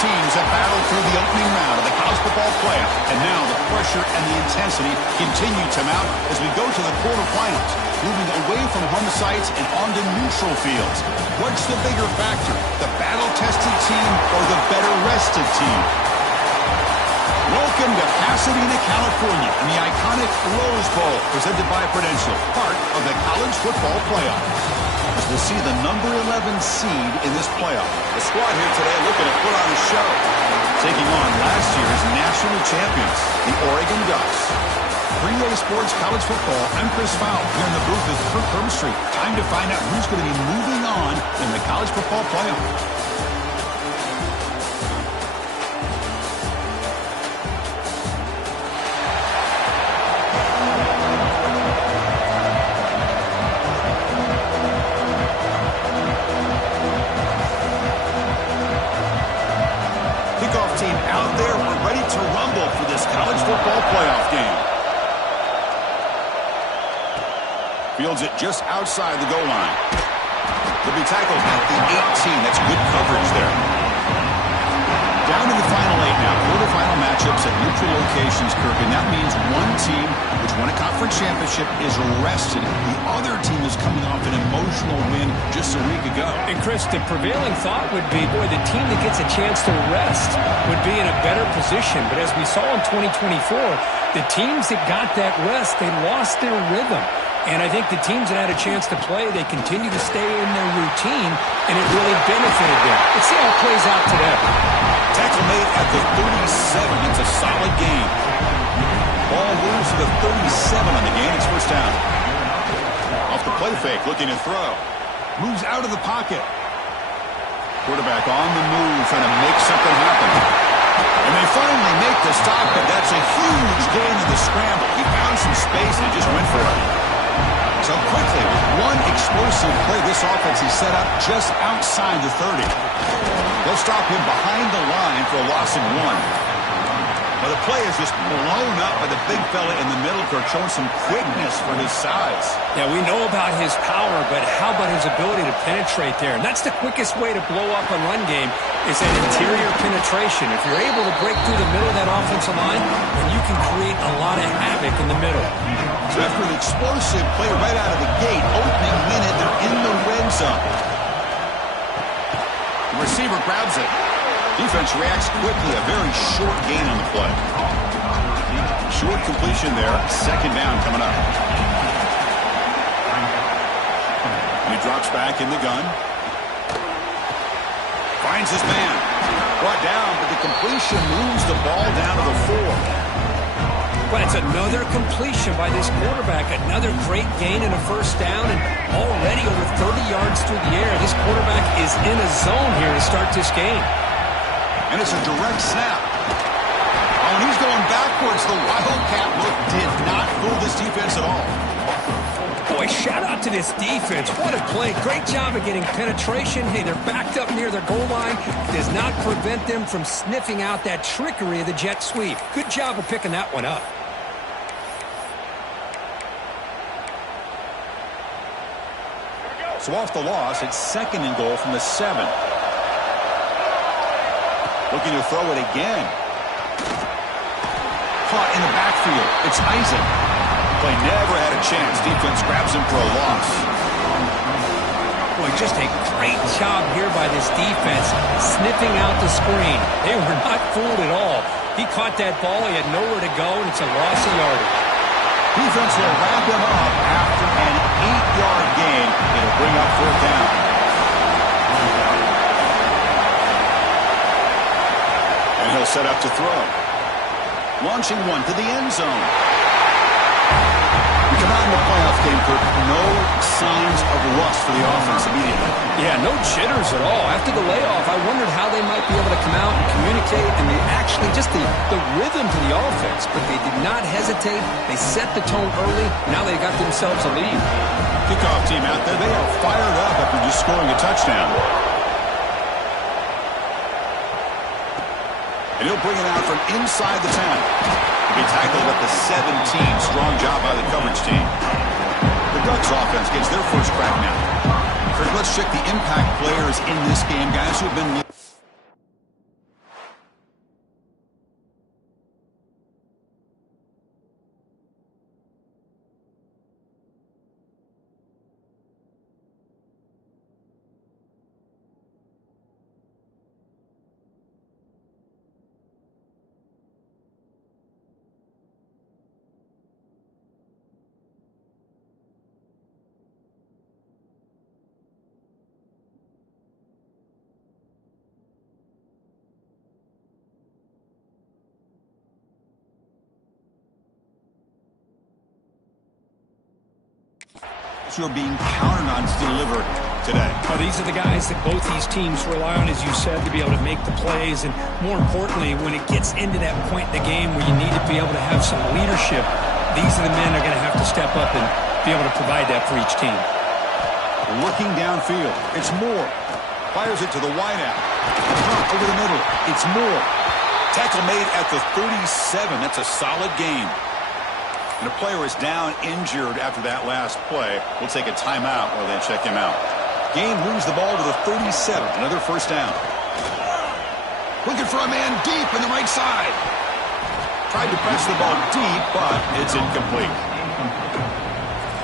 teams have battled through the opening round of the college football playoff, and now the pressure and the intensity continue to mount as we go to the quarterfinals, moving away from home sites and onto neutral fields. What's the bigger factor, the battle-tested team or the better-rested team? Welcome to Pasadena, California, in the iconic Rose Bowl, presented by Prudential, part of the college football playoff. As we'll see the number 11 seed in this playoff. The squad here today looking to put on a show. Taking on last year's national champions, the Oregon Ducks. 3A Sports College Football, I'm Chris Fowle, here in the booth with Kirk Hermstreet. Time to find out who's going to be moving on in the college football playoff. Team out there, we're ready to rumble for this college football playoff game. Fields it just outside the goal line. He'll be tackled at the 18. That's good coverage there. Down to the final 8 now. Quarterfinal matchups at neutral locations, Kirk, and that means one team which won a conference championship is rested. The other team is coming off an emotional win just a week ago. And Chris, the prevailing thought would be, boy, the team that gets a chance to rest would be in a better position. But as we saw in 2024, the teams that got that rest, they lost their rhythm. And I think the teams that had a chance to play, they continue to stay in their routine, and it really benefited them. Let's see how it plays out today. Tackle made at the 37. It's a solid gain. Ball moves to the 37 on the gain. It's first down. Off the play fake, looking to throw. Moves out of the pocket. Quarterback on the move, trying to make something happen. And they finally make the stop, but that's a huge gain in the scramble. He found some space and just went for it. So quickly, with one explosive play, this offense is set up just outside the 30. They'll stop him behind the line for a loss of 1. Well, the play is just blown up by the big fella in the middle, showing some quickness for his size. Yeah, we know about his power, but how about his ability to penetrate there? And that's the quickest way to blow up a run game is that interior penetration. If you're able to break through the middle of that offensive line, then you can create a lot of havoc in the middle. So after an explosive play right out of the gate, opening minute, they're in the red zone. The receiver grabs it. Defense reacts quickly. A very short gain on the play. Short completion there. Second down coming up. And he drops back in the gun. Finds his man. Brought down, but the completion moves the ball down to the 4. But it's another completion by this quarterback. Another great gain and a first down, and already over 30 yards through the air. This quarterback is in a zone here to start this game. And it's a direct snap. Oh, and he's going backwards. The Wildcat look did not fool this defense at all. Boy, shout out to this defense. What a play. Great job of getting penetration. Hey, they're backed up near their goal line. Does not prevent them from sniffing out that trickery of the jet sweep. Good job of picking that one up. So off the loss, it's second and goal from the 7. Looking to throw it again. Caught in the backfield. It's Isaac. Play never had a chance. Defense grabs him for a loss. Boy, just a great job here by this defense, sniffing out the screen. They were not fooled at all. He caught that ball. He had nowhere to go, and it's a loss of yardage. Defense will wrap him up after an 8-yard gain. It'll bring up fourth down. He'll set up to throw. Launching one to the end zone. We come out in the playoff game, Kirk. No signs of rust for the offense immediately. Yeah, no jitters at all. After the layoff, I wondered how they might be able to come out and communicate and actually just the rhythm to the offense. But they did not hesitate. They set the tone early. Now they got themselves a lead. Kickoff team out there. They are fired up after just scoring a touchdown. And he'll bring it out from inside the 10. He'll be tackled at the 17. Strong job by the coverage team. The Ducks offense gets their first crack now. Let's check the impact players in this game. Guys who have been backs who are being counted on to deliver today. Well, these are the guys that both these teams rely on, as you said, to be able to make the plays. And more importantly, when it gets into that point in the game where you need to be able to have some leadership, these are the men that are going to have to step up and be able to provide that for each team. Looking downfield, it's Moore. Fires it to the wideout. Over the middle, it's Moore. Tackle made at the 37. That's a solid gain. And a player is down injured after that last play. We'll take a timeout while they check him out. Gain moves the ball to the 37. Another first down. Looking for a man deep in the right side. Tried to press the ball deep, but it's incomplete.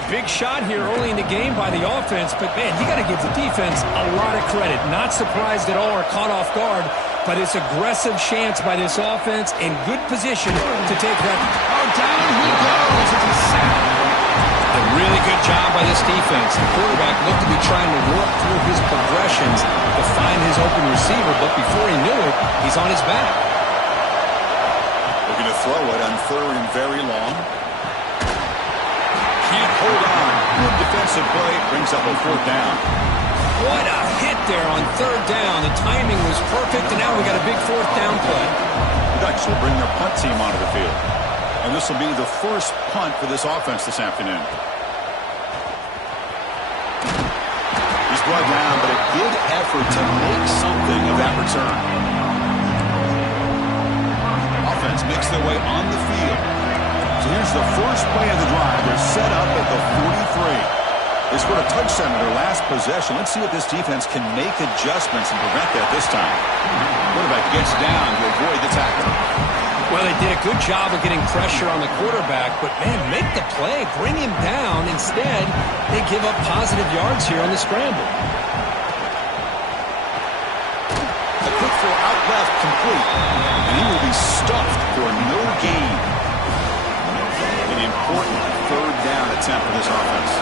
Big shot here early in the game by the offense, but, man, you got to give the defense a lot of credit. Not surprised at all or caught off guard, but it's aggressive chance by this offense in good position to take that. Oh, down he goes. It's a sack. A really good job by this defense. The quarterback looked to be trying to work through his progressions to find his open receiver, but before he knew it, he's on his back. Looking to throw it on third and very long. Can't hold on. Good defensive play. Brings up a fourth down. What a hit there on third down. The timing was perfect, and now we got a big fourth down play. The Ducks will bring their punt team onto the field. And this will be the first punt for this offense this afternoon. He's brought down, but a good effort to make something of that return. Offense makes their way on the field. So here's the first play of the drive. They're set up at the 43. They scored a touchdown in their last possession. Let's see if this defense can make adjustments and prevent that this time. Quarterback gets down to avoid the tackle. Well, they did a good job of getting pressure on the quarterback, but, man, make the play. Bring him down. Instead, they give up positive yards here on the scramble. A quick throw out left, complete. And he will be stuffed for no gain. An important third down attempt for this offense.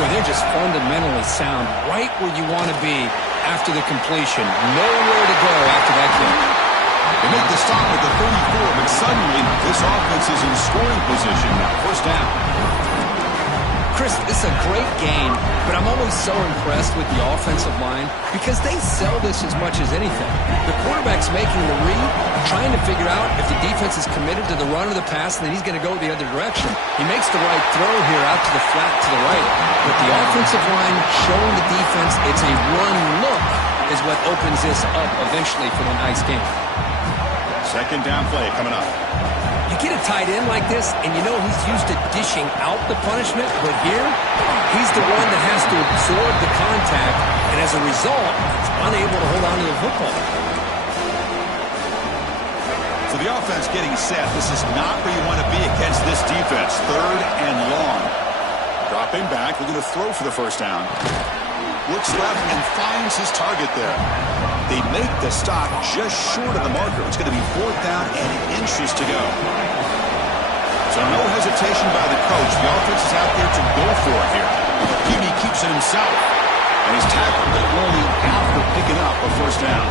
Boy, they're just fundamentally sound, right where you want to be after the completion. Nowhere to go after that kick. They make the stop at the 34, but suddenly this offense is in scoring position now. First down. Chris, this is a great game, but I'm always so impressed with the offensive line because they sell this as much as anything. The quarterback's making the read, trying to figure out if the defense is committed to the run or the pass, and then he's going to go the other direction. He makes the right throw here out to the flat to the right, but the offensive line showing the defense it's a run look is what opens this up eventually for the nice game. Second down play coming up. You get a tight end like this, and you know he's used to dishing out the punishment, but here, he's the one that has to absorb the contact, and as a result, he's unable to hold on to the football. So the offense getting set. This is not where you want to be against this defense. Third and long. Dropping back, looking to throw for the first down. Looks left and finds his target there. They make the stop just short of the marker. It's going to be fourth down and inches to go. So no hesitation by the coach. The offense is out there to go for it here. QB keeps it himself. And he's tackled, but only after picking up a first down.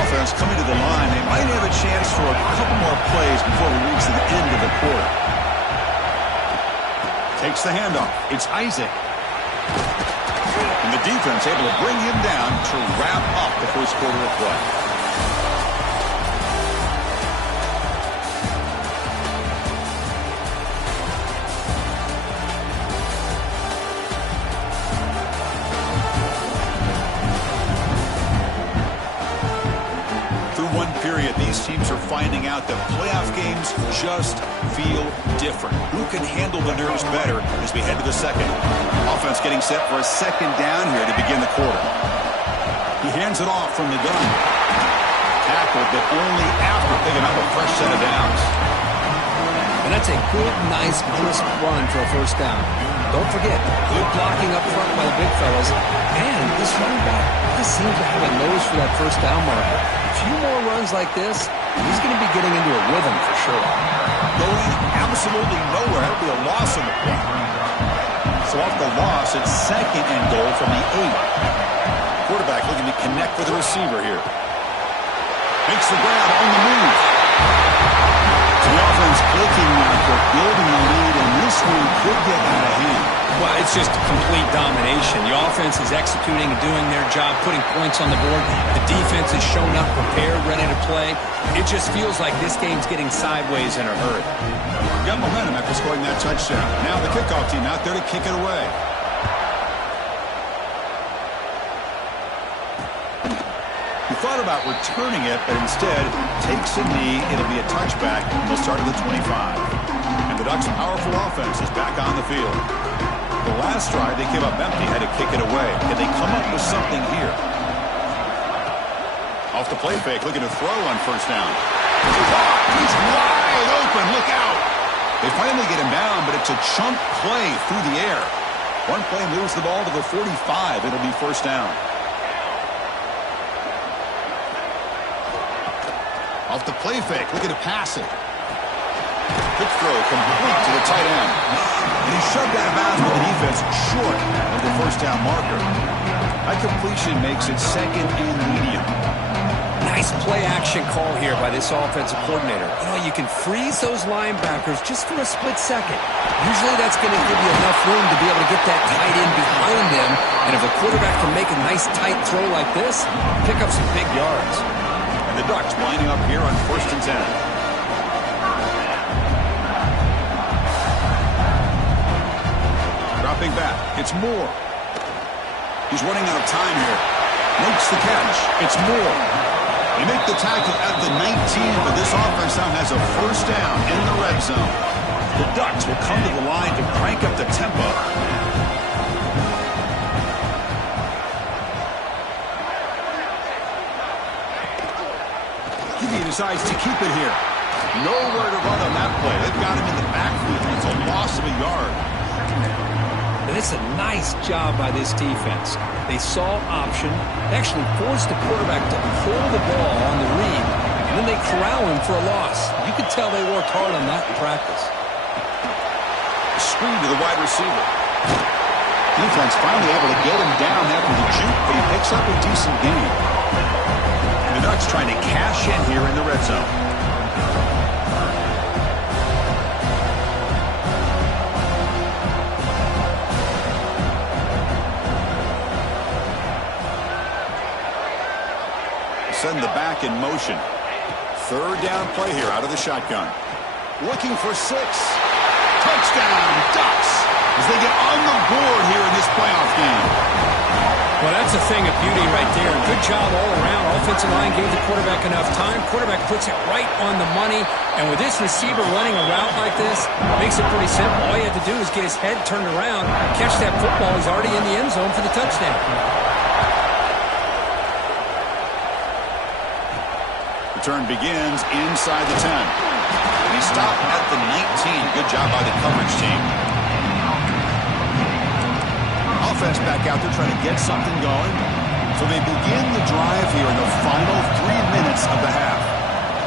Offense coming to the line. They might have a chance for a couple more plays before we reach the end of the quarter. Takes the handoff. It's Isaac. And the defense able to bring him down to wrap up the first quarter of play. Period. These teams are finding out that playoff games just feel different. Who can handle the nerves better as we head to the second? Offense getting set for a second down here to begin the quarter. He hands it off from the gun. Tackled, but only after picking up a fresh set of downs. And that's a good, nice, crisp run for a first down. Don't forget, good blocking up front by the big fellas. And this running back just seems to have a nose for that first down marker. A few more runs like this, he's going to be getting into a rhythm for sure. Going absolutely nowhere. That'll be a loss on the play. So off the loss, it's second and goal from the 8. Quarterback looking to connect with the receiver here. Makes the grab on the move. So the offense clicking now for building the lead, and this one could get out of hand. Well, it's just complete domination. The offense is executing and doing their job, putting points on the board. The defense is shown up, prepared, ready to play. It just feels like this game's getting sideways in a hurry. Got momentum after scoring that touchdown. Now the kickoff team out there to kick it away. He thought about returning it, but instead takes a knee. It'll be a touchback. They'll start at the 25. And the Ducks' powerful offense is back on the field. The last drive, they came up empty, had to kick it away. Can they come up with something here? Off the play fake, looking to throw on first down. He's wide open. Look out. They finally get him down, but it's a chunk play through the air. One play moves the ball to the 45. It'll be first down. Off the play fake, looking to pass it. Quick throw, complete to the tight end. And he shoved out of bounds with the defense short of the first down marker. That completion makes it second and medium. Nice play-action call here by this offensive coordinator. You know, you can freeze those linebackers just for a split second. Usually that's going to give you enough room to be able to get that tight end behind them. And if a quarterback can make a nice tight throw like this, pick up some big yards. And the Ducks lining up here on 1st and 10. Dropping back. It's Moore. He's running out of time here. Makes the catch. It's Moore. They make the tackle at the 19, but this offense now has a first down in the red zone. The Ducks will come to the line to crank up the tempo. He decides to keep it here. Nowhere to run on that play. They've got him in the backfield. It's a loss of a yard. And it's a nice job by this defense. They saw option, actually forced the quarterback to pull the ball on the read, and then they corral him for a loss. You could tell they worked hard on that in practice. Screen to the wide receiver. Defense finally able to get him down after the juke, but he picks up a decent gain. And the Ducks trying to cash in here in the red zone. Send the back in motion. 3rd down play here out of the shotgun. Looking for 6. Touchdown, Ducks, as they get on the board here in this playoff game. Well, that's a thing of beauty right there. Good job all around. Offensive line gave the quarterback enough time. Quarterback puts it right on the money. And with this receiver running a route like this, makes it pretty simple. All you have to do is get his head turned around, catch that football. He's already in the end zone for the touchdown. Return begins inside the 10. And he stopped at the 19. Good job by the coverage team. Offense back out there trying to get something going. So they begin the drive here in the final 3 minutes of the half.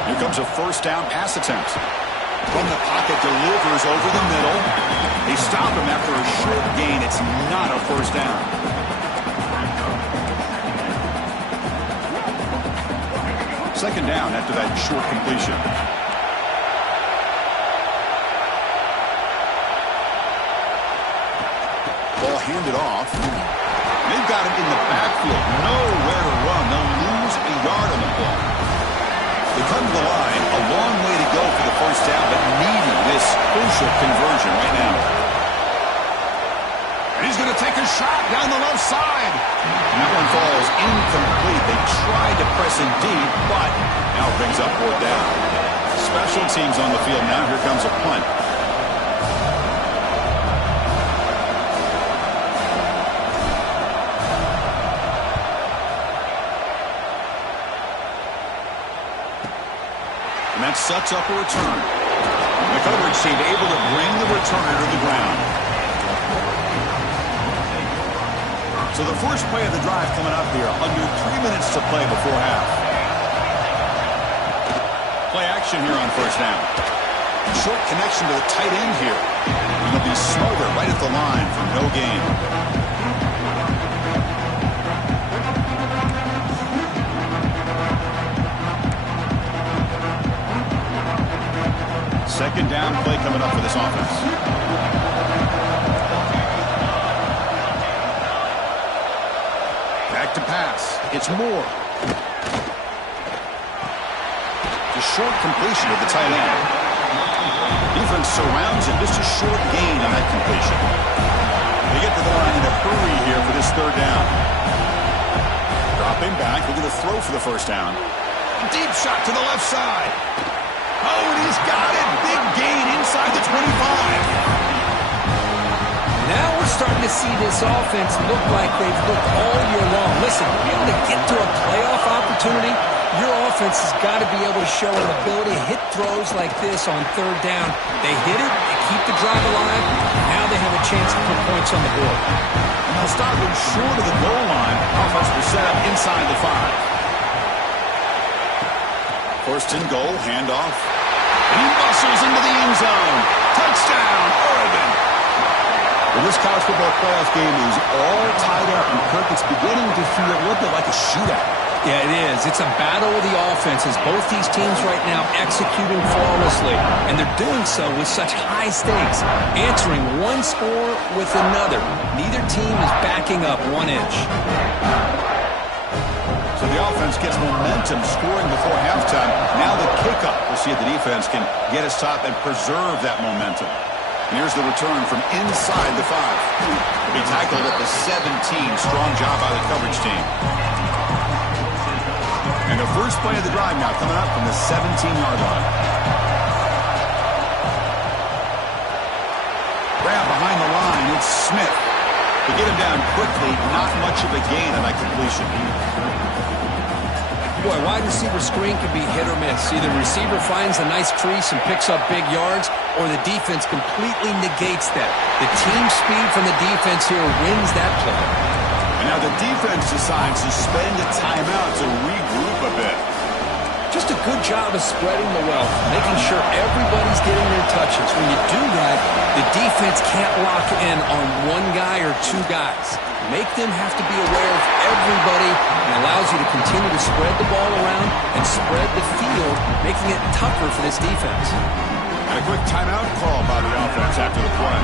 Here comes a first down pass attempt. From the pocket, delivers over the middle. They stop him after a short gain. It's not a first down. Second down after that short completion. Ball handed off. They've got him in the backfield. Nowhere to run. They'll lose a yard on the ball. They come to the line. A long way to go for the first down, but needing this crucial conversion right now. And he's going to take a shot down the left side. And that one falls incomplete. They tried to press in deep, but now brings up 4th down. Special teams on the field now. Here comes a punt. And that sets up a return. The coverage team able to bring the returner to the ground. So the first play of the drive coming up here. Under 3 minutes to play before half. Play action here on first down. Short connection to the tight end here. And they'll be smothered right at the line for no gain. Second down play coming up for this offense. It's Moore. The short completion of the tight end. Defense surrounds him. Just a short gain on that completion. They get to the line in a hurry here for this third down. Dropping back. Looking to throw for the first down. Deep shot to the left side. Oh, and he's got it. Big gain inside the 25. Now we're starting to see this offense look like they've looked all year long. Listen, to be able to get to a playoff opportunity, your offense has got to be able to show an ability to hit throws like this on third down. They hit it, they keep the drive alive. Now they have a chance to put points on the board. And they'll stop him short of the goal line. Offense will set up inside the 5. First and goal, handoff. And he muscles into the end zone. Touchdown, Oregon. Well, this college football playoff game is all tied up, and Kirk, it's beginning to feel a little bit like a shootout. Yeah, it is. It's a battle of the offenses. Both these teams right now executing flawlessly, and they're doing so with such high stakes, answering one score with another. Neither team is backing up 1 inch. So the offense gets momentum scoring before halftime. Now the kickoff. We'll see if the defense can get his top and preserve that momentum. And here's the return from inside the 5. He'll be tackled at the 17. Strong job by the coverage team. And the first play of the drive now coming up from the 17-yard line. Grab behind the line. It's Smith. To get him down quickly, not much of a gain on that completion. Boy, wide receiver screen can be hit or miss. Either receiver finds a nice crease and picks up big yards, or the defense completely negates that. The team speed from the defense here wins that play. And now the defense decides to spend a timeout to regroup a bit. Just a good job of spreading the wealth, making sure everybody's getting their touches. When you do that, the defense can't lock in on one guy or two guys. Make them have to be aware of everybody, and allows you to continue to spread the ball around and spread the field, making it tougher for this defense. And a quick timeout call by the offense after the play.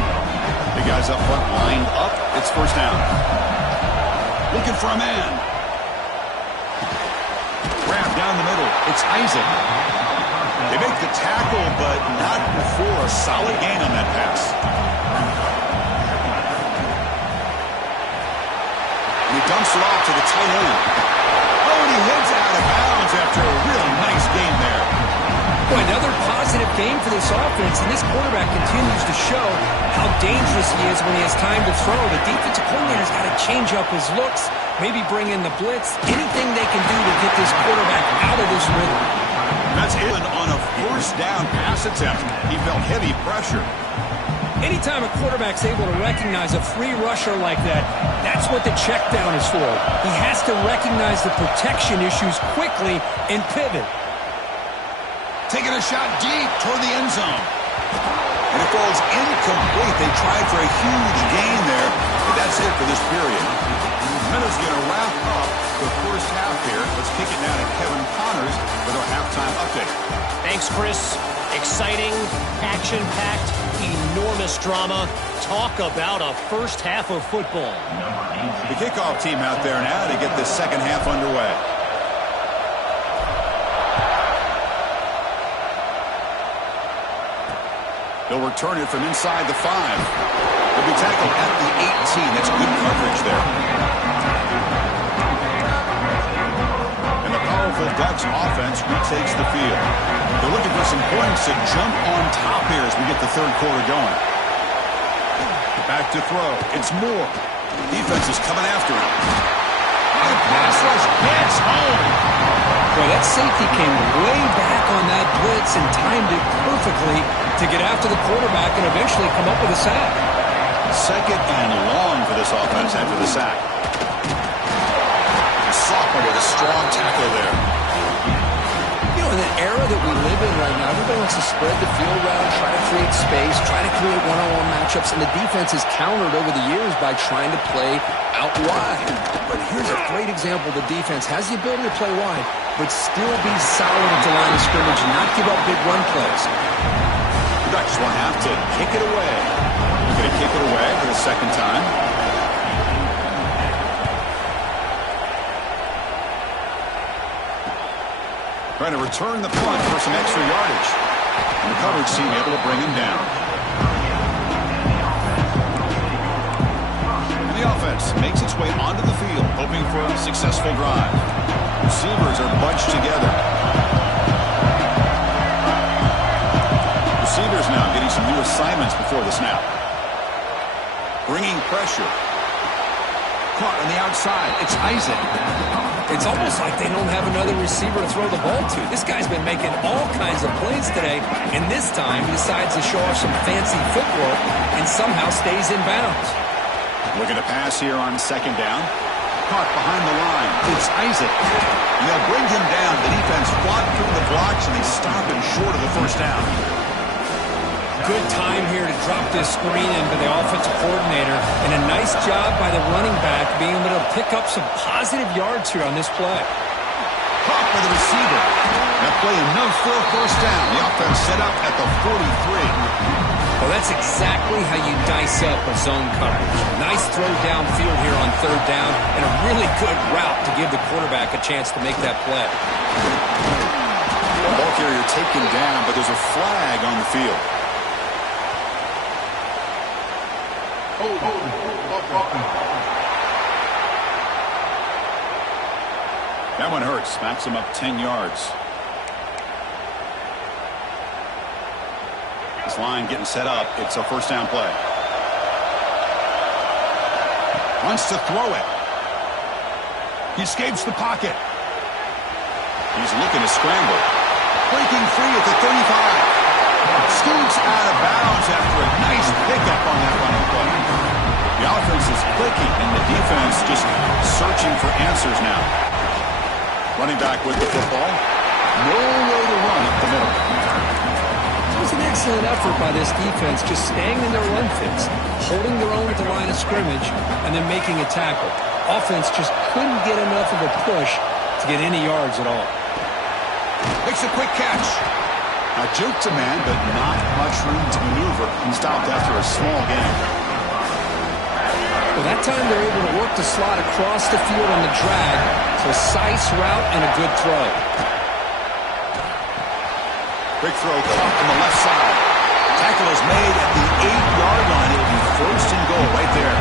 The guys up front lined up. It's first down. Looking for a man. Grab down the middle. It's Isaac. They make the tackle, but not before a solid gain on that pass. And he dumps it off to the tight end. Oh, and he heads out of bounds after a really nice game there. Boy, another positive game for this offense, and this quarterback continues to show how dangerous he is when he has time to throw. The defensive coordinator's got to change up his looks, maybe bring in the blitz, anything they can do to get this quarterback out of this rhythm. That's it on a first down pass attempt. He felt heavy pressure. Anytime a quarterback's able to recognize a free rusher like that, that's what the check down is for. He has to recognize the protection issues quickly and pivot. Taking a shot deep toward the end zone. And it falls incomplete. They tried for a huge gain there, but that's it for this period. Minutes going to wrap up the first half here. Let's kick it now to Kevin Connors with our halftime update. Thanks, Chris. Exciting, action-packed, enormous drama. Talk about a first half of football. The kickoff team out there now to get the second half underway. They'll return it from inside the 5. They'll be tackled at the 18. That's good coverage there. And the powerful Ducks offense retakes the field. They're looking for some points to jump on top here as we get the third quarter going. Back to throw. It's Moore. Defense is coming after him. And pass rush gets home. Boy, that safety came way back on that blitz and timed it perfectly to get after the quarterback and eventually come up with a sack. Second and long for this offense after the sack. The sophomore with a strong tackle there. You know, in the era that we live in right now, everybody wants to spread the field around, try to create space, try to create one-on-one matchups, and the defense has countered over the years by trying to play out wide. But here's a great example. The defense has the ability to play wide, but still be solid at the line of scrimmage and not give up big run plays. The Ducks will have to kick it away. They're going to kick it away for the second time. Trying to return the punt for some extra yardage. And the coverage team able to bring him down. And the offense makes its way onto the field, hoping for a successful drive. Receivers are bunched together. Receivers now getting some new assignments before the snap. Bringing pressure. Caught on the outside. It's Isaac. It's almost like they don't have another receiver to throw the ball to. This guy's been making all kinds of plays today, and this time he decides to show off some fancy footwork and somehow stays in bounds. Looking to pass here on second down. Caught behind the line. It's Isaac. They'll bring him down. The defense fought through the blocks, and they stop him short of the first down. Good time here to drop this screen into the offensive coordinator, and a nice job by the running back being able to pick up some positive yards here on this play. Caught by the receiver. That play enough for a first down. The offense set up at the 43. Well, that's exactly how you dice up a zone coverage. Nice throw downfield here on third down, and a really good route to give the quarterback a chance to make that play. The ball carrier taken down, but there's a flag on the field. That one hurts. Smacks him up 10 yards. This line getting set up. It's a first down play. Wants to throw it. He escapes the pocket. He's looking to scramble. Breaking free at the 35. Scoots out of bounds after a nice pickup on that running play. The offense is clicking, and the defense just searching for answers now. Running back with the football. Nowhere to run up the middle. It was an excellent effort by this defense, just staying in their run fits, holding their own at the line of scrimmage, and then making a tackle. Offense just couldn't get enough of a push to get any yards at all. Makes a quick catch. A juke to man, but not much room to maneuver. And stopped after a small gain. Well, that time they're able to work the slot across the field on the drag. Precise route and a good throw. Big throw caught on the left side. Tackle is made at the 8-yard line. It'll be first and goal right there.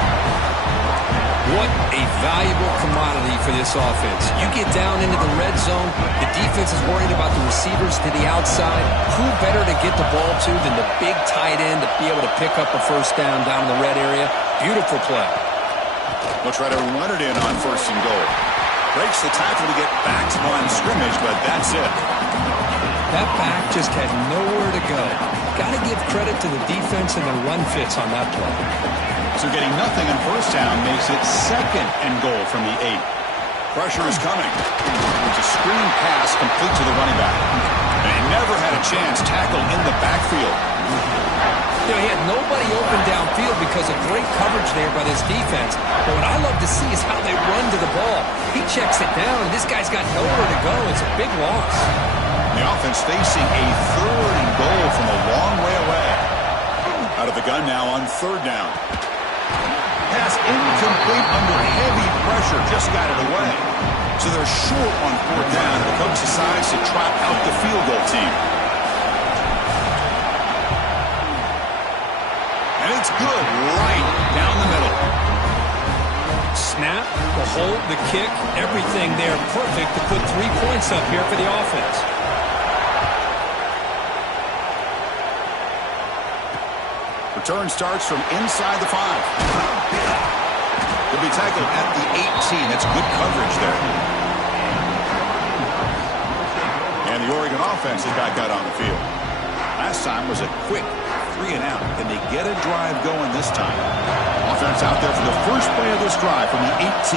What a valuable commodity for this offense. You get down into the red zone, the defense is worried about the receivers to the outside. Who better to get the ball to than the big tight end to be able to pick up a first down in the red area? Beautiful play. They'll try to run it in on first and goal. Breaks the tackle to get back to the line of scrimmage, but that's it. That back just had nowhere to go. Got to give credit to the defense and their run fits on that play. So getting nothing on first down makes it second and goal from the 8. Pressure is coming. It's a screen pass complete to the running back. And he never had a chance. Tackle in the backfield. You know, he had nobody open downfield because of great coverage there by this defense. But what I love to see is how they run to the ball. He checks it down, and this guy's got nowhere to go. It's a big loss. The offense facing a third and goal from a long way away. Out of the gun now on third down. Pass incomplete under heavy pressure. Just got it away. So they're short on fourth down. The coach decides to trot out the field goal team. And it's good right down the middle. Snap, the hold, the kick, everything there perfect to put 3 points up here for the offense. Return starts from inside the 5. He'll be tackled at the 18. That's good coverage there. And the Oregon offense is back out on the field. Last time was a quick 3 and out. Can they get a drive going this time? Offense out there for the first play of this drive from the 18.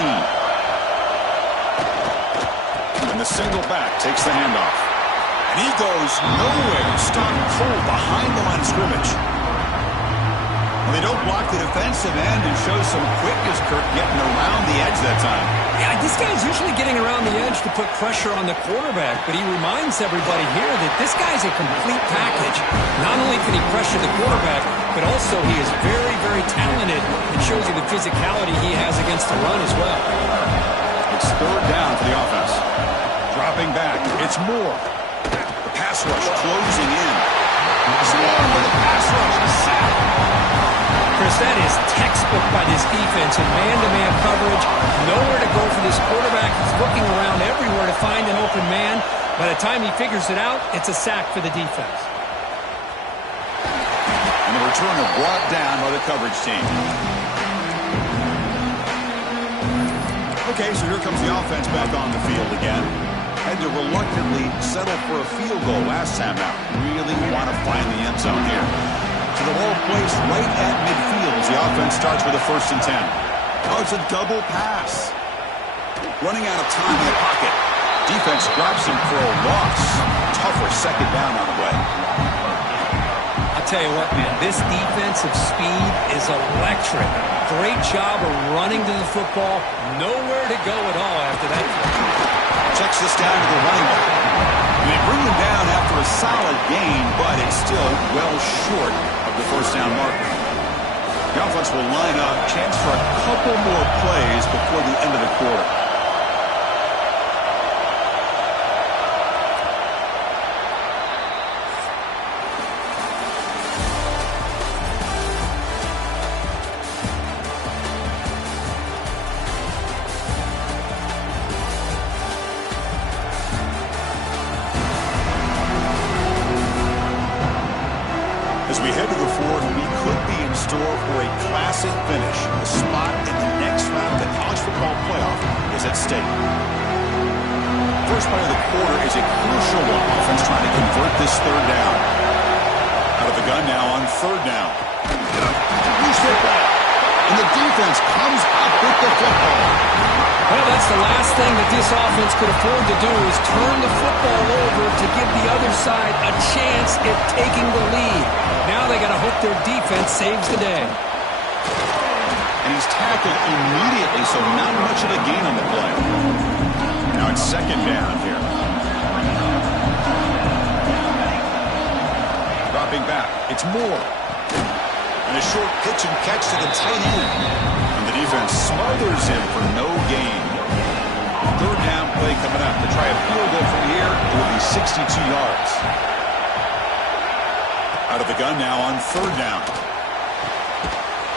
And the single back takes the handoff. And he goes nowhere. Stopped cold behind the line of scrimmage. Well, they don't block the defensive end and show some quickness, Kirk, getting around the edge that time. Yeah, this guy's usually getting around the edge to put pressure on the quarterback, but he reminds everybody here that this guy's a complete package. Not only can he pressure the quarterback, but also he is very, very talented and shows you the physicality he has against the run as well. It's third down for the offense. Drop Dropping back. It's Moore. The pass rush closing in. Moore with a pass rush. A sack. Chris, that is textbook by this defense in man-to-man coverage. Nowhere to go for this quarterback. He's looking around everywhere to find an open man. By the time he figures it out, it's a sack for the defense. And the returner brought down by the coverage team. Okay, so here comes the offense back on the field again. Had to reluctantly settle for a field goal last time out. Really want to find the end zone here. So the ball placed right at midfield as the offense starts with a 1st and 10. Oh, it's a double pass. Running out of time in the pocket. Defense drops him for a loss. Tougher 2nd down on the way. I'll tell you what, man, this defensive speed is electric. Great job of running to the football. Nowhere to go at all after that. Checks this down to the running back. They bring him down after a solid gain, but it's still well short of the 1st down marker. The offense will line up, chance for a couple more plays before the end of the quarter. As we head to the 4th, we could be in store for a classic finish. A spot in the next round of the college football playoff is at stake. First play of the quarter is a crucial one. Offense trying to convert this 3rd down. Out of the gun now on 3rd down. Loose football. And the defense comes up with the football. Well, that's the last thing that this offense could afford to do is turn the football over to give the other side a chance at taking the lead. Now they got to hope their defense saves the day. And he's tackled immediately, so not much of a gain on the play. Now it's 2nd down here. Dropping back. It's Moore. And a short pitch and catch to the tight end. And the defense smothers him for no gain. 3rd down play coming up. To try a field goal from here, it will be 62 yards. Out of the gun now on 3rd down.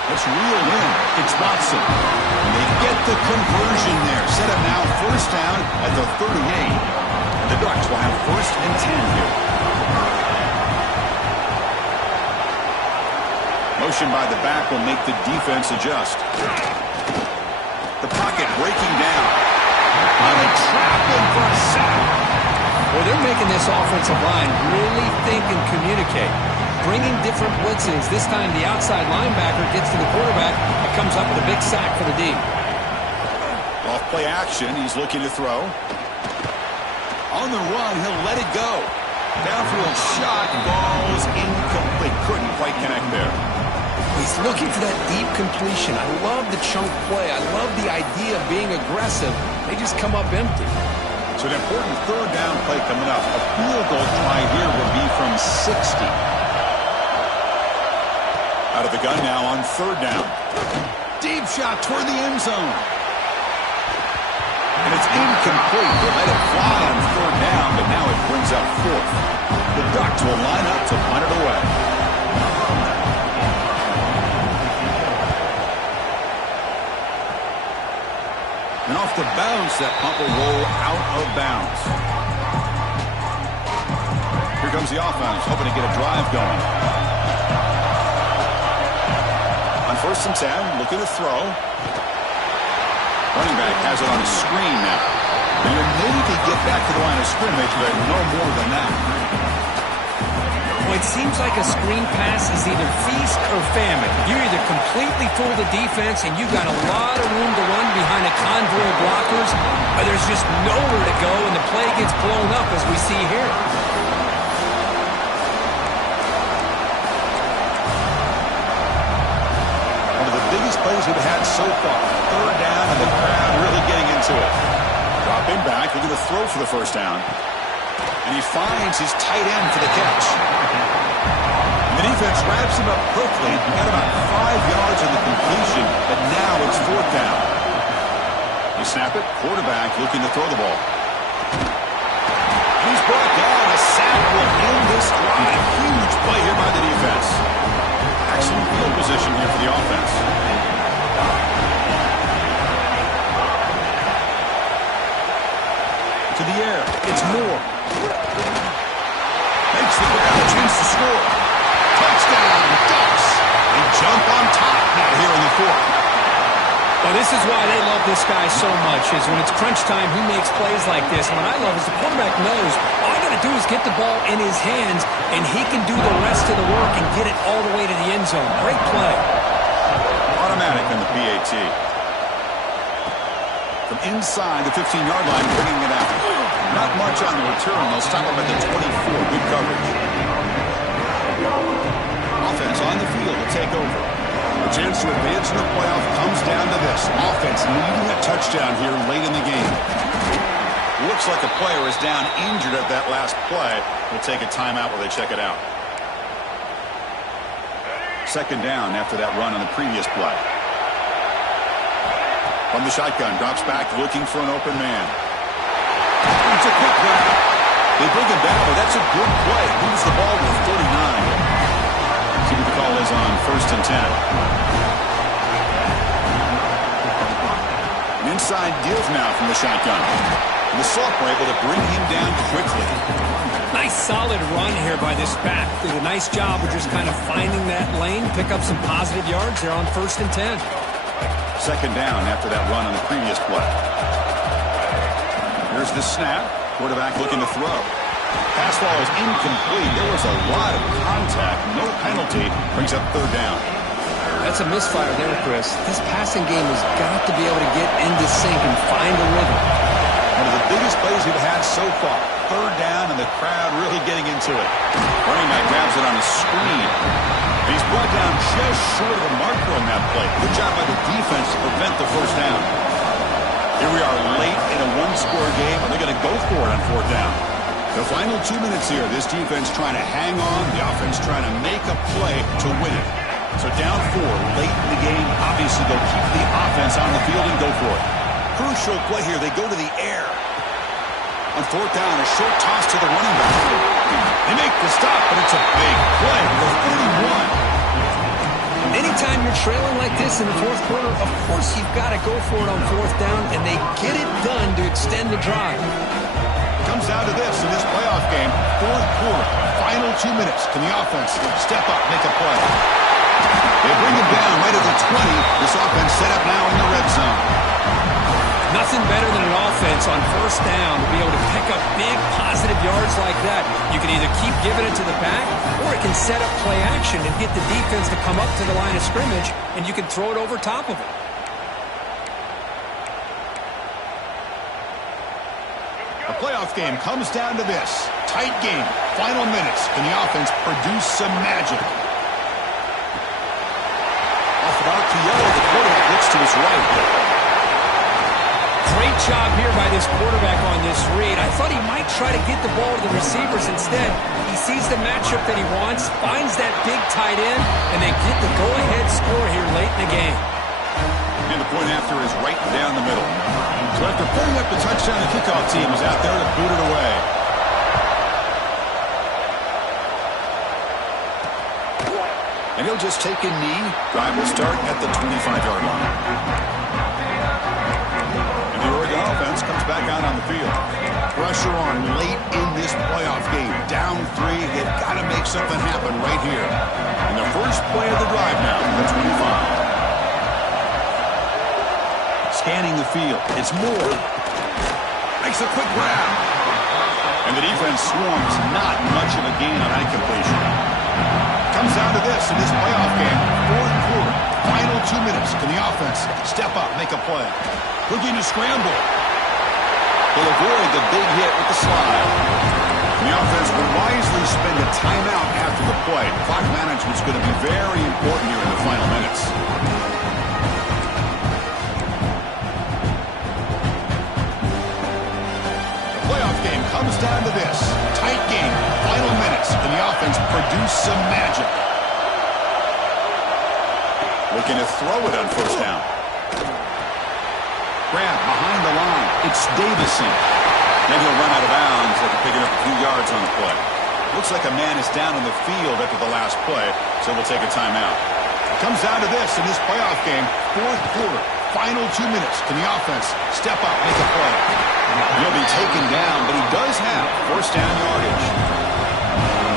Let's reel in. It's Watson. And they get the conversion there. Set up now 1st down at the 38. The Ducks will have 1st and 10 here. Motion by the back will make the defense adjust. The pocket breaking down. On a trap in for a sack. Well, they're making this offensive line really think and communicate. Bringing different blitzes. This time the outside linebacker gets to the quarterback and comes up with a big sack for the D. Off play action. He's looking to throw. On the run, he'll let it go. Downfield shot. Ball's incomplete. Couldn't quite connect there. He's looking for that deep completion. I love the chunk play. I love the idea of being aggressive. They just come up empty. So an important 3rd down play coming up. A field goal try here will be from 60. Out of the gun now on 3rd down. Deep shot toward the end zone. And it's incomplete. They let it fly on 3rd down, but now it brings up 4th. The Ducks will line up to punt it away. And off the bounce, that punt will roll out of bounds. Here comes the offense, hoping to get a drive going. On 1st and 10, looking to throw. Running back has it on a screen now. And maybe he get back to the line of scrimmage, but no more than that. Well, it seems like a screen pass is either feast or famine. You either completely fool the defense and you've got a lot of room to run behind a convoy of blockers, or there's just nowhere to go and the play gets blown up as we see here. One of the biggest plays we've had so far. 3rd down and the crowd really getting into it. Dropping back, looking to throw for the 1st down. And he finds his tight end for the catch. And the defense wraps him up quickly. He got about 5 yards on the completion, but now it's 4th down. You snap it, quarterback looking to throw the ball. He's brought down. A sack will end this drive. Huge play here by the defense. Excellent field position here for the offense. To the air. It's Moore. Makes the grab. A chance to score. Touchdown. Ducks. They jump on top now here in the fourth. Well, this is why they love this guy so much, is when it's crunch time, he makes plays like this. And what I love is the quarterback knows all I got to do is get the ball in his hands, and he can do the rest of the work and get it all the way to the end zone. Great play. Automatic on the PAT. From inside the 15-yard line, bringing it out. Not much on the return. They'll stop him at the 24. Good coverage. Offense on the field to take over. The chance to advance in the playoff comes down to this. Offense needing a touchdown here late in the game. Looks like a player is down injured at that last play. We'll take a timeout while they check it out. Second down after that run on the previous play. From the shotgun, drops back looking for an open man. It's a quick grab. They bring him down, but that's a good play. Moves the ball to the 49. See what the call is on 1st and 10. An inside give now from the shotgun. And the Salk were able to bring him down quickly. Nice solid run here by this back. Did a nice job of just kind of finding that lane, pick up some positive yards there on 1st and 10. Second down after that run on the previous play. Here's the snap. Quarterback looking to throw. Pass ball is incomplete. There was a lot of contact. No penalty. Brings up third down. That's a misfire there, Chris. This passing game has got to be able to get into sync and find a rhythm. One of the biggest plays we've had so far. Third down and the crowd really getting into it. Running back grabs it on the screen. And he's brought down just short of the marker on that play. Good job by the defense to prevent the first down. Here we are late in a one-score game, and they're going to go for it on fourth down. The final 2 minutes here, this defense trying to hang on, the offense trying to make a play to win it. So down 4, late in the game, obviously they'll keep the offense on the field and go for it. Crucial play here, they go to the air. On fourth down, a short toss to the running back. They make the stop, but it's a big play for 41. Anytime you're trailing like this in the fourth quarter, of course you've got to go for it on fourth down, and they get it done to extend the drive. Comes down to this in this playoff game. Fourth quarter, final 2 minutes. Can the offense step up, make a play? They bring him down right at the 20. This offense set up now in the red zone. Nothing better than an offense on first down to be able to pick up big positive yards like that. You can either keep giving it to the back, or it can set up play action and get the defense to come up to the line of scrimmage, and you can throw it over top of it. A playoff game comes down to this. Tight game, final minutes. Can the offense produce some magic? Off about Kyoto, the quarterback looks to his right. Great job here by this quarterback on this read. I thought he might try to get the ball to the receivers. Instead, he sees the matchup that he wants, finds that big tight end, and they get the go-ahead score here late in the game. And the point after is right down the middle. So after putting up the touchdown, the kickoff team is out there to boot it away. And he'll just take a knee. Drive will start at the 25-yard line. The Oregon offense comes back out on the field. Pressure on late in this playoff game. Down 3. They've got to make something happen right here. And the first play of the drive now, the 25. Scanning the field. It's Moore. Makes a quick grab. And the defense swarms. Not much of a gain on that completion. Comes down to this in this playoff game. Fourth quarter. Final 2 minutes. Can the offense step up, make a play? Looking to scramble. Will avoid the big hit with the slide. And the offense will wisely spend a timeout after the play. Clock management is going to be very important here in the final minutes. The playoff game comes down to this. Tight game. Final minutes. Can the offense produce some magic? Looking to throw it on first down. Grab behind the line. It's Davison. Then he'll run out of bounds after picking up a few yards on the play. Looks like a man is down on the field after the last play, so we'll take a timeout. It comes down to this in this playoff game, fourth quarter, final 2 minutes. Can the offense step up, make a play? He'll be taken down, but he does have first down yardage.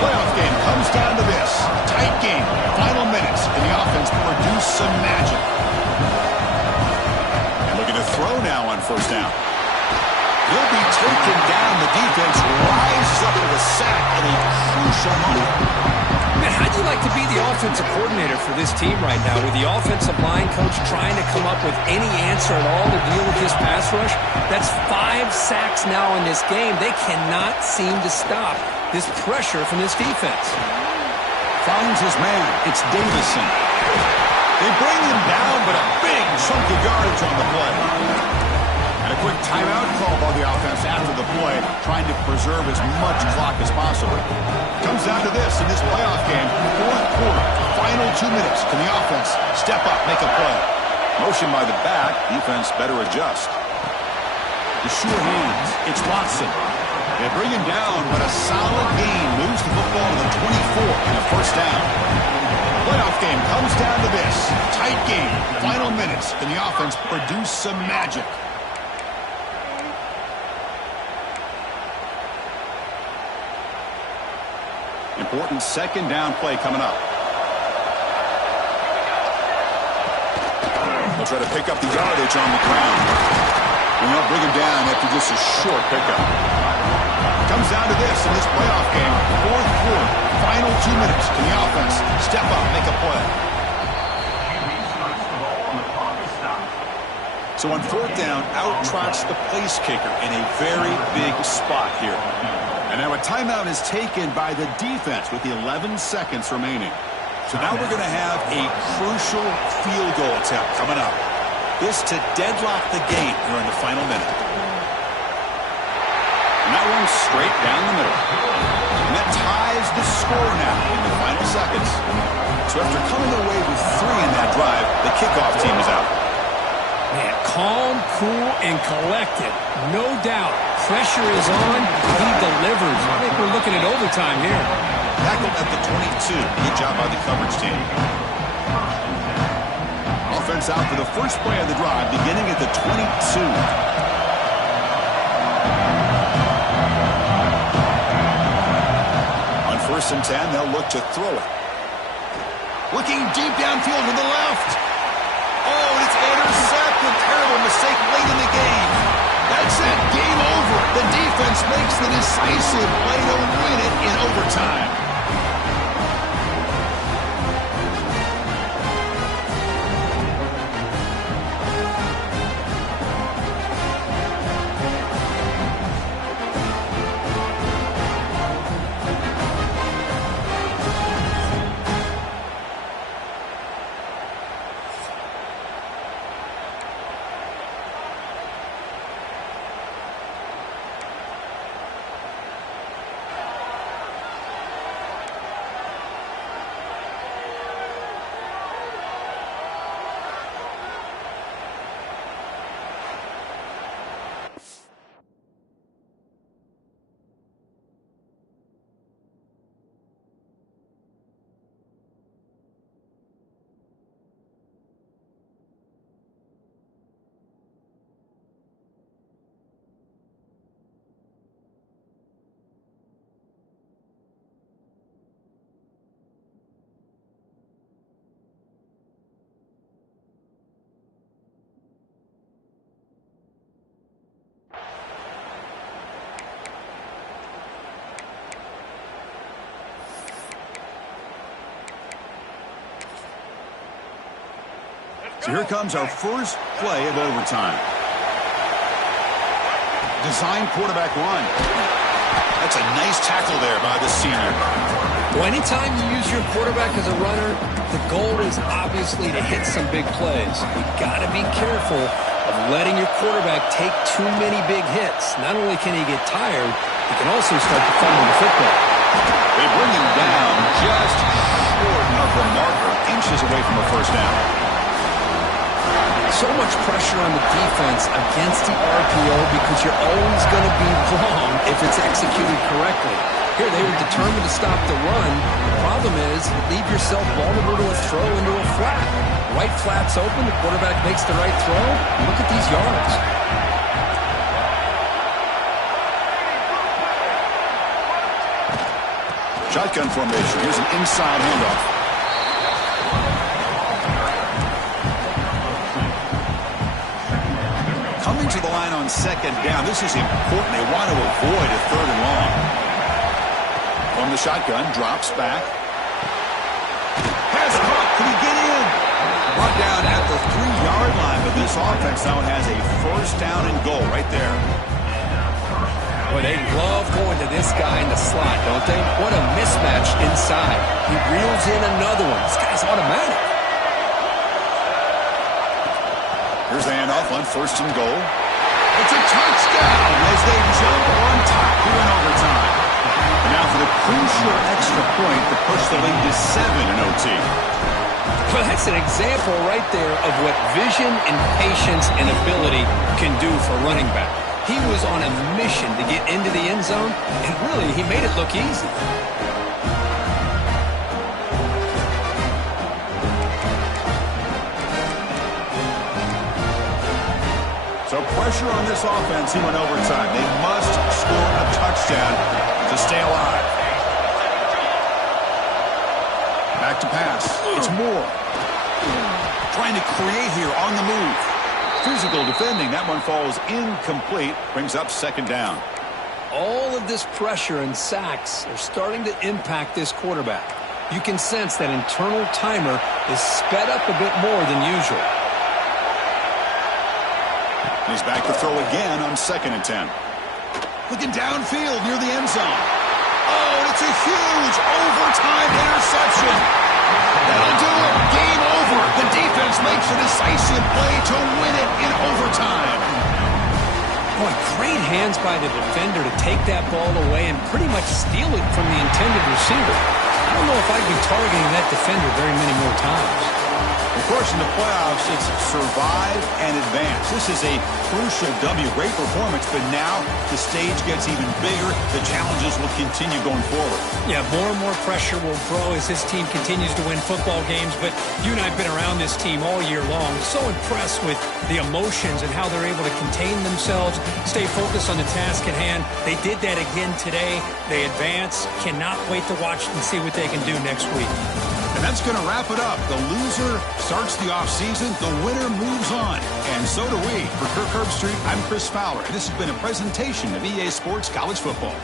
Playoff game comes down to this. Tight game, final minutes. Can the offense produce some magic? And looking to throw now on first down. He'll be taken down. The defense rises up with a sack in a crucial moment. Man, how'd you like to be the offensive coordinator for this team right now with the offensive line coach trying to come up with any answer at all to deal with this pass rush? That's 5 sacks now in this game. They cannot seem to stop this pressure from this defense. Finds his man. It's Davison. They bring him down, but a big chunk of yardage on the play. And a quick timeout call by the offense after the play, trying to preserve as much clock as possible. Comes down to this in this playoff game, fourth quarter, final 2 minutes. Can the offense step up, make a play? Motion by the back, defense better adjust. The sure hands, it's Watson. They bring him down, but a solid gain moves the football to the 24 and a first down. Playoff game comes down to this. Tight game, final minutes. Can the offense produce some magic? Important second down play coming up. They'll try to pick up the yardage on the ground. And they'll bring him down after just a short pickup. Comes down to this in this playoff game. Fourth quarter, final 2 minutes. Can the offense step up, make a play? So on fourth down, out-trots the place kicker in a very big spot here. And now a timeout is taken by the defense with the 11 seconds remaining. So now we're going to have a crucial field goal attempt coming up. This to deadlock the game here in the final minute. And that one's straight down the middle. And that ties the score now in the final seconds. So after coming away with 3 in that drive, the kickoff team is out. Man, calm, cool, and collected. No doubt. Pressure is on. He delivers. I think we're looking at overtime here. Tackled at the 22. Good job by the coverage team. Offense out for the first play of the drive, beginning at the 22. On first and 10, they'll look to throw it. Looking deep downfield to the left. Oh, and it's intercepted. Terrible mistake late in the game. That's it. Game over. The defense makes the decisive play to win it in overtime. So here comes our first play of overtime. Design quarterback run. That's a nice tackle there by the senior. Well, anytime you use your quarterback as a runner, the goal is obviously to hit some big plays. You've got to be careful of letting your quarterback take too many big hits. Not only can he get tired, he can also start to fumble the football. They bring him down just short of the marker, inches away from a first down. So much pressure on the defense against the RPO because you're always going to be wrong if it's executed correctly. Here, they were determined to stop the run. The problem is you leave yourself vulnerable to a throw into a flat. Right flat's open. The quarterback makes the right throw. Look at these yards. Shotgun formation. Here's an inside handoff. Coming to the line on second down. This is important. They want to avoid a third and long. From the shotgun, drops back. Pass caught. Can he get in? Brought down at the 3-yard line, but this offense now has a first down and goal right there. Boy, they love going to this guy in the slot, don't they? What a mismatch inside. He reels in another one. This guy's automatic. Here's the handoff on first and goal. It's a touchdown as they jump on top here in overtime. And now for the crucial extra point to push the lead to 7 in OT. Well, that's an example right there of what vision and patience and ability can do for running back. He was on a mission to get into the end zone, and really, he made it look easy. So pressure on this offense here in overtime. They must score a touchdown to stay alive. Back to pass. It's Moore. Trying to create here on the move. Physical defending. That one falls incomplete. Brings up second down. All of this pressure and sacks are starting to impact this quarterback. You can sense that internal timer is sped up a bit more than usual. He's back to throw again on second and 10. Looking downfield near the end zone. Oh, it's a huge overtime interception. That'll do it. Game over. The defense makes a decisive play to win it in overtime. Boy, great hands by the defender to take that ball away and pretty much steal it from the intended receiver. I don't know if I'd be targeting that defender very many more times. Of course, in the playoffs, it's survive and advance. This is a crucial W. Great performance, but now the stage gets even bigger. The challenges will continue going forward. Yeah, more and more pressure will grow as this team continues to win football games, but you and I have been around this team all year long. So impressed with the emotions and how they're able to contain themselves, stay focused on the task at hand. They did that again today. They advance. Cannot wait to watch and see what they can do next week. And that's going to wrap it up. The loser starts the offseason. The winner moves on. And so do we. For Kirk Herbstreit, I'm Chris Fowler. This has been a presentation of EA Sports College Football.